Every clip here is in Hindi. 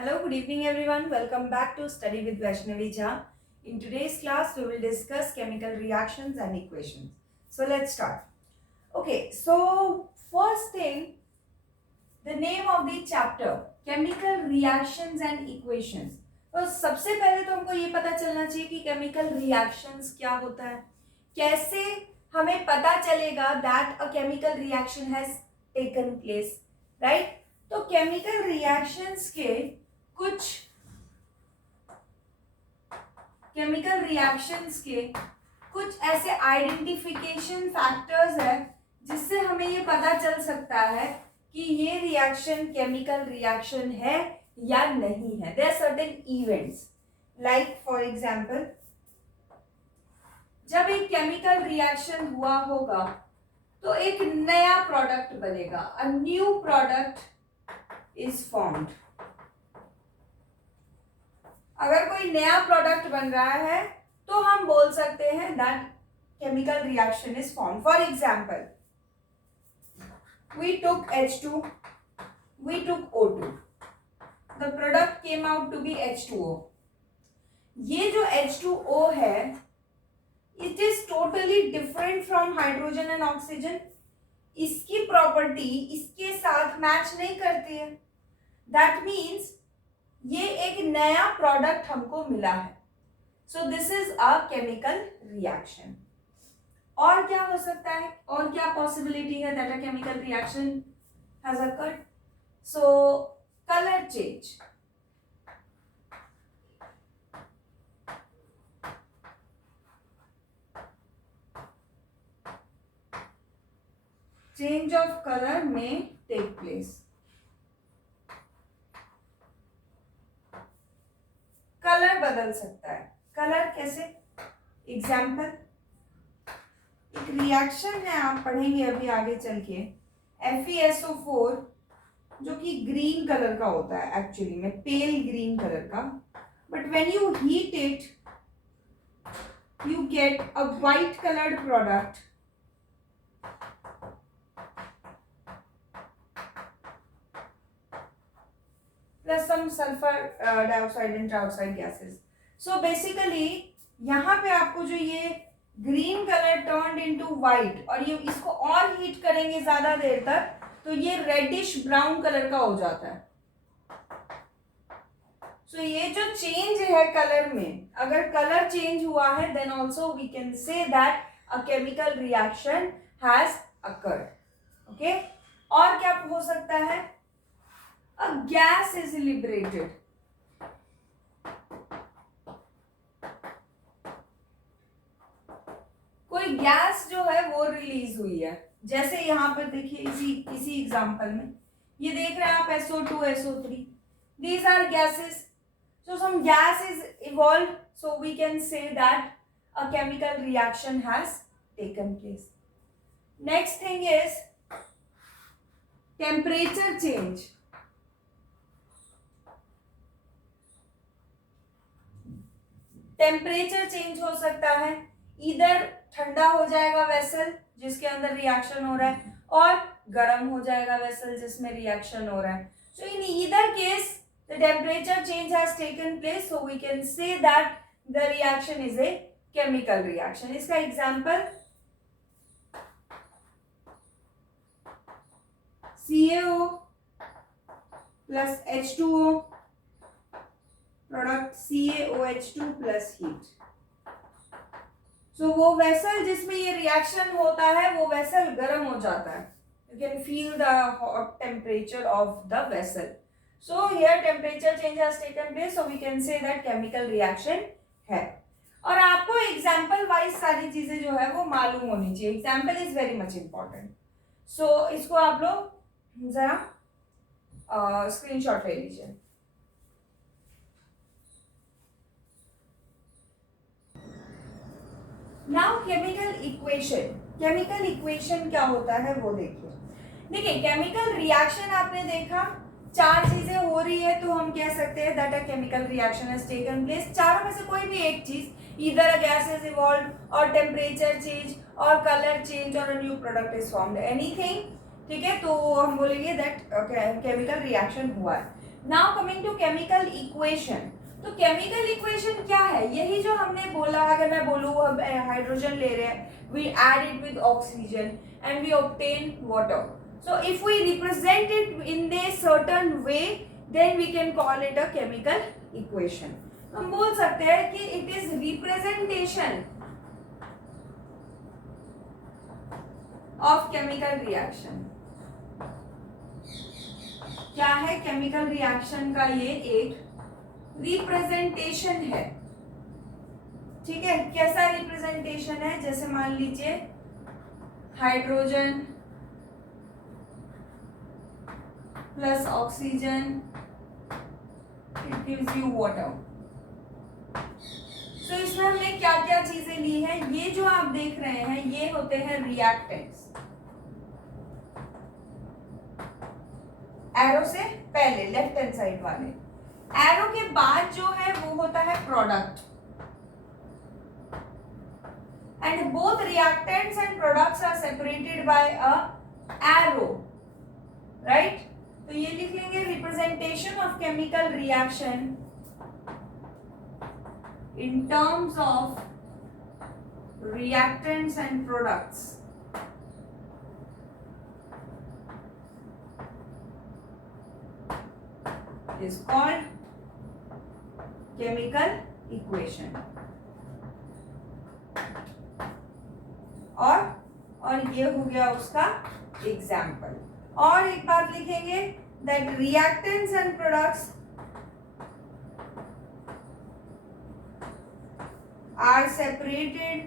Hello, good evening everyone. Welcome back to Study with Vaishnavi Jha. In today's class, we will discuss chemical reactions and equations. So let's start. Okay, so first thing, the name of the chapter, chemical reactions and equations. तो सबसे पहले तो हमको ये पता चलना चाहिए कि chemical reactions क्या होता है, कैसे हमें पता चलेगा that a chemical reaction has taken place, right? तो chemical reactions के कुछ केमिकल रिएक्शंस के कुछ ऐसे आइडेंटिफिकेशन फैक्टर्स है जिससे हमें ये पता चल सकता है कि ये रिएक्शन केमिकल रिएक्शन है या नहीं है. There are certain events like for example जब एक केमिकल रिएक्शन हुआ होगा तो एक नया प्रोडक्ट बनेगा. A new product is formed. अगर कोई नया प्रोडक्ट बन रहा है तो हम बोल सकते हैं that chemical reaction is form. For example we took H2, we took O2, the product came out to be H2O. ये जो H2O है it is totally different from hydrogen and oxygen. इसकी प्रॉपर्टी इसके साथ मैच नहीं करती है. दैट मीन्स ये एक नया प्रोडक्ट हमको मिला है. So this is a chemical reaction. और क्या हो सकता है, और क्या पॉसिबिलिटी है that a chemical reaction has occurred. So colour change. Change of colour में टेक प्लेस. कलर बदल सकता है. कलर कैसे? एग्जाम्पल, एक रिएक्शन है, आप पढ़ेंगे अभी आगे चल के, FeSO4 जो कि ग्रीन कलर का होता है, एक्चुअली में पेल ग्रीन कलर का, but when you heat it you get a white coloured product plus some sulfur dioxide and trioxide gases. So basically यहाँ पे आपको जो ये green colour turned into white और ये इसको और हीट करेंगे ज्यादा देर तक तो ये रेडिश ब्राउन कलर का हो जाता है. So ये जो चेंज है कलर में, अगर कलर चेंज हुआ है then also we can say that a chemical reaction has occurred. Okay, और क्या हो सकता है? A gas is liberated. कोई गैस जो है वो रिलीज हुई है. जैसे यहाँ पर देखिए इसी एग्जांपल में ये देख रहे हैं आप SO2, SO3. These are gases. So some gas is evolved. So we can say that a chemical reaction has taken place. Next thing is temperature change. Temperature change हो सकता है. इधर ठंडा हो जाएगा वेसल जिसके अंदर रिएक्शन हो रहा है और गर्म हो जाएगा वेसल जिसमें रिएक्शन हो रहा है. So in either case the temperature change has taken place. So we can say that the reaction is a chemical reaction. इसका example CaO plus H2O product CaOH2 plus heat. So वो वेसल जिसमें ये रिएक्शन होता है वो वेसल गर्म हो जाता है. You can feel the hot temperature of the vessel. So here temperature change has taken place. So we can say that chemical reaction है. और आपको एग्जाम्पल वाइज सारी चीजें जो है वो मालूम होनी चाहिए. Example is very much important. So इसको आप लोग जरा स्क्रीनशॉट ले लीजिए. Now chemical equation. Chemical equation क्या होता है वो देखिए. देखिए केमिकल रिएक्शन आपने देखा, चार चीजें हो रही है तो हम कह सकते हैं that a chemical reaction has taken place. चारों में से कोई भी एक चीज, either a gas is evolved और टेम्परेचर चेंज और कलर चेंज और a new product is formed, anything. ठीक है, तो हम बोलेंगे दैट केमिकल रिएक्शन हुआ है. Now coming to chemical equation. तो केमिकल इक्वेशन क्या है? यही जो हमने बोला, अगर मैं बोलूँ अब हाइड्रोजन ले रहे हैं, we add it with oxygen and we obtain water. So if we represent it in the certain way, then we can call it a chemical equation. हम बोल सकते हैं कि it is representation of chemical reaction. क्या है? केमिकल रिएक्शन का ये एक रिप्रेजेंटेशन है. ठीक है, कैसा रिप्रेजेंटेशन है? जैसे मान लीजिए hydrogen plus oxygen, it gives you water. So इसमें हमने क्या क्या चीजें ली हैं? ये जो आप देख रहे हैं ये होते हैं रिएक्टेंट्स. एरो से पहले लेफ्ट हैंड साइड वाले, एरो के बाद जो है वो होता है product. And both reactants and products are separated by a arrow, right? तो ये लिख लेंगे representation of chemical reaction in terms of reactants and products is called chemical equation. और ये हो गया उसका एग्जाम्पल. और एक बात लिखेंगे that reactants and products are separated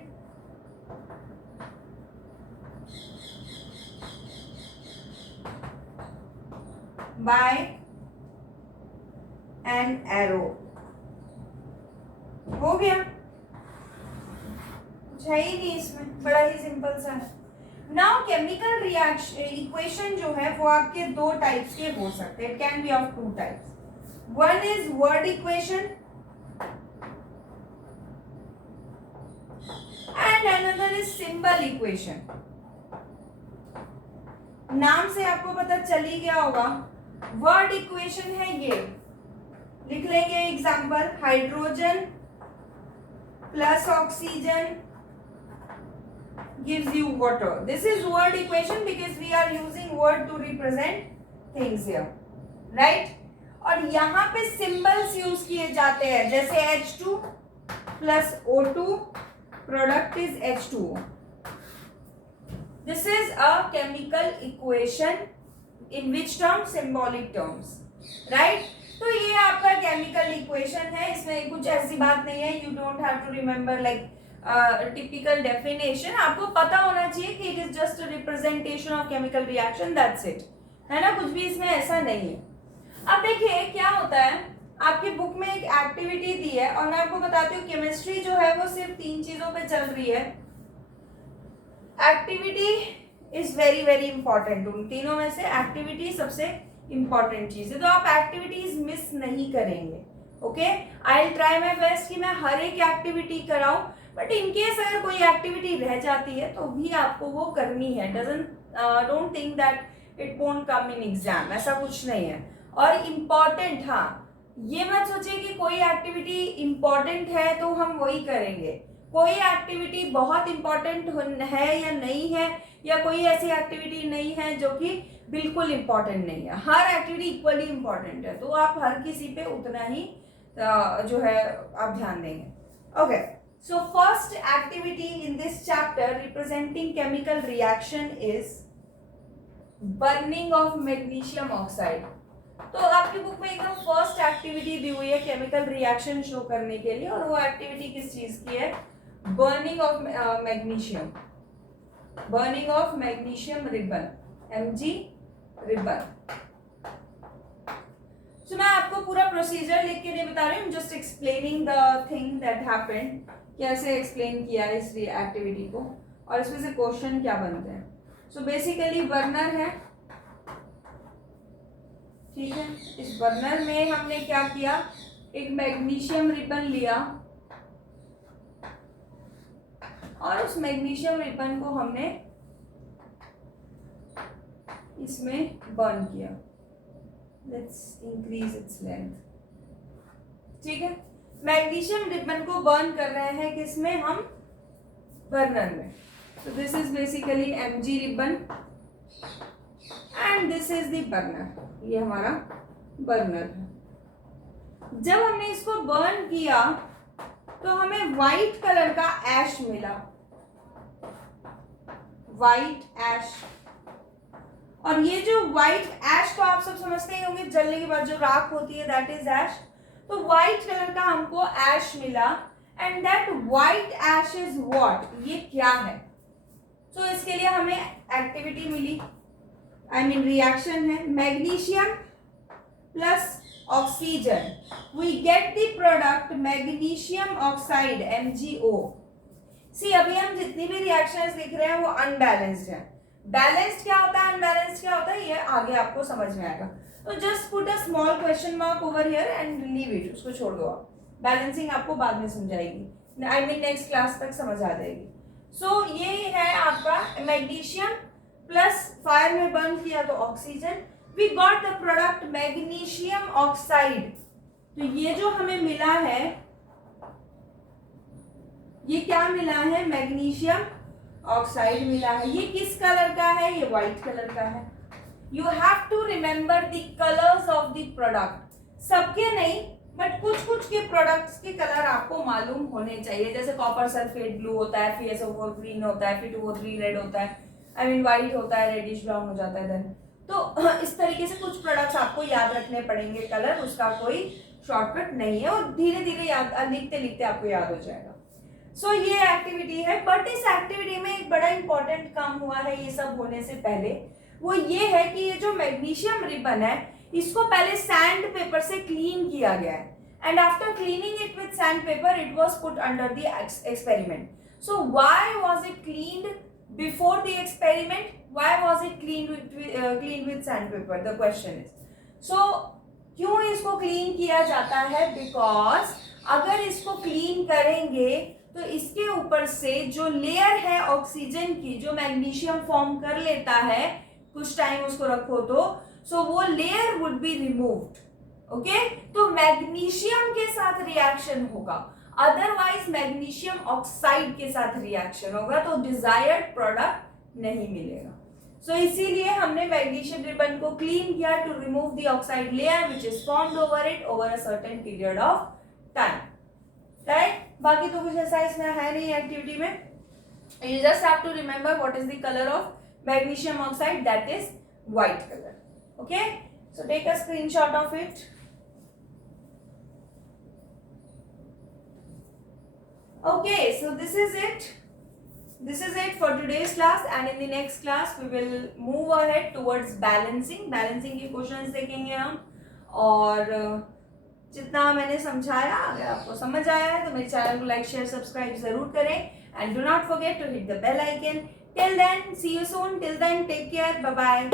by an arrow. हो गया, कुछ है ही नहीं इसमें, बड़ा ही सिंपल सा है. नाउ केमिकल रिएक्शन इक्वेशन जो है वो आपके दो टाइप्स के हो सकते हैं. It can be of two types. One is word equation and another is symbol equation. नाम से आपको पता चल ही गया होगा. वर्ड इक्वेशन है ये, लिख लेंगे example, hydrogen plus oxygen gives you water. This is word equation because we are using word to represent things here, right? और यहाँ पे symbols यूज किए जाते हैं, जैसे H2 plus O2 product is H2O. This is a chemical equation in which terms? Symbolic terms, right? तो ये आपका chemical equation है. इसमें कुछ ऐसी बात नहीं है. You don't have to remember like typical definition. आपको पता होना चाहिए कि it is just a representation of chemical reaction. That's it. है ना? कुछ भी इसमें ऐसा नहीं है. अब देखिए क्या होता है, आपकी बुक में एक एक्टिविटी दी है और मैं आपको बताती हूँ केमिस्ट्री जो है वो सिर्फ 3 चीजों पे चल रही है. Activity is very very important. उन तीनों में से एक्टिविटी सबसे इंपॉर्टेंट चीज है, तो आप एक्टिविटीज मिस नहीं करेंगे. Okay, I will try my best कि मैं हर एक एक्टिविटी कराऊं, बट इन केस अगर कोई एक्टिविटी रह जाती है तो भी आपको वो करनी है. Don't think that it won't come in exam, ऐसा कुछ नहीं है. और इम्पॉर्टेंट, हाँ ये मत सोचिए कि कोई एक्टिविटी इम्पॉर्टेंट है तो हम वही करेंगे. कोई एक्टिविटी बहुत इम्पॉर्टेंट है या नहीं है, या कोई ऐसी एक्टिविटी नहीं है जो कि बिल्कुल इम्पॉर्टेंट नहीं है. हर एक्टिविटी इक्वली इम्पॉर्टेंट है, तो आप हर किसी पे उतना ही जो है आप ध्यान देंगे. Okay, so first activity in this chapter representing chemical reaction is burning of magnesium oxide. तो आपकी बुक में एकदम फर्स्ट एक्टिविटी दी हुई है केमिकल रिएक्शन शो करने के लिए, और वो एक्टिविटी किस चीज की है? Burning of magnesium. Burning of magnesium ribbon, Mg ribbon. So मैं आपको पूरा प्रोसीजर लिख के नहीं बता रही हूँ, just explaining the thing that happened. कैसे एक्सप्लेन किया है इस एक्टिविटी को और इसमें से क्वेश्चन क्या बनते हैं. सो बेसिकली बर्नर है, ठीक है. इस बर्नर में हमने क्या किया, एक मैग्नीशियम रिबन लिया और उस मैग्नीशियम रिबन को हमने इसमें बर्न किया. Let's increase its length. ठीक है, मैग्नीशियम रिबन को बर्न कर रहे हैं किसमें, हम बर्नर में। तो this is basically Mg ribbon and this is the burner, ये हमारा बर्नर है। जब हमने इसको बर्न किया तो हमें व्हाइट कलर का ऐश मिला, व्हाइट ऐश। और ये जो व्हाइट ऐश को आप सब समझते ही होंगे, जलने के बाद जो राख होती है दैट इज ऐश। तो व्हाइट कलर का हमको ऐश मिला and that white ash is what, ये क्या है। तो इसके लिए हमें एक्टिविटी मिली, आई मीन रिएक्शन है, magnesium plus oxygen, we get the product magnesium oxide MgO। See अभी हम जितनी भी रिएक्शंस लिख रहे हैं वो अनबैलेंस्ड है। बैलेंस्ड क्या होता है, अनबैलेंस्ड क्या होता है, ये आगे आपको समझ में आएगा। तो just put a small question mark over here and leave it, उसको छोड़ दो आप। बैलेंसिंग आपको बाद में समझाएगी, आई मीन नेक्स्ट क्लास तक समझ आ जाएगी। सो ये है आपका मैग्नीशियम प्लस फायर में बर्न किया तो oxygen, we got the product magnesium oxide. तो ये जो हमें मिला है, ये क्या मिला है, मैग्नीशियम ऑक्साइड मिला है। ये किस कलर का है, ये व्हाइट कलर का है। You have to remember the colours of the product, सबके नहीं बट कुछ कुछ के प्रोडक्ट्स के कलर आपको मालूम होने चाहिए। जैसे कॉपर सल्फेट ब्लू होता है, FeSO4 ग्रीन होता है, Fe2O3 रेड होता है, आई मीन व्हाइट होता है, रेडिश ब्राउन हो जाता है देन। तो इस तरीके से कुछ प्रोडक्ट्स आपको याद रखने पड़ेंगे कलर, उसका कोई शॉर्टकट नहीं है और धीरे धीरे याद, लिखते लिखते आपको याद हो जाएगा। सो ये एक्टिविटी है, बट इस एक्टिविटी में एक बड़ा इंपॉर्टेंट काम हुआ है ये सब होने से पहले, वो ये है कि ये जो मैग्नीशियम रिबन है इसको पहले सैंड पेपर से क्लीन किया गया है and after cleaning it with sand paper it was put under the experiment. So why was it cleaned before the experiment, why was it clean with sand paper, the question is. So क्यों इसको क्लीन किया जाता है, बिकॉज अगर इसको क्लीन करेंगे तो इसके ऊपर से जो लेयर है ऑक्सीजन की, जो मैग्नीशियम फॉर्म कर लेता है कुछ टाइम उसको रखो तो, सो वो layer would be removed. Okay, तो मैग्नीशियम के साथ रिएक्शन होगा, अदरवाइज मैग्नीशियम ऑक्साइड के साथ रिएक्शन होगा तो डिजायर्ड प्रोडक्ट नहीं मिलेगा। सो इसीलिए हमने मैग्नीशियम रिबन को क्लीन किया to remove the oxide layer which is formed over it over a certain period of time, right. बाकी तो कुछ ऐसा इसमें है नहीं एक्टिविटी में, you just have to remember what is the colour of magnesium oxide, that is white colour. Okay, so take a screenshot of it. Okay, so this is it for today's class and in the next class we will move ahead towards balancing के क्वेश्चंस देखेंगे हम। और जितना मैंने समझाया, अगर आपको समझ आया है तो मेरे चैनल को लाइक शेयर सब्सक्राइब जरूर करें and do not forget to hit the bell icon. Till then see you soon, till then take care, bye bye.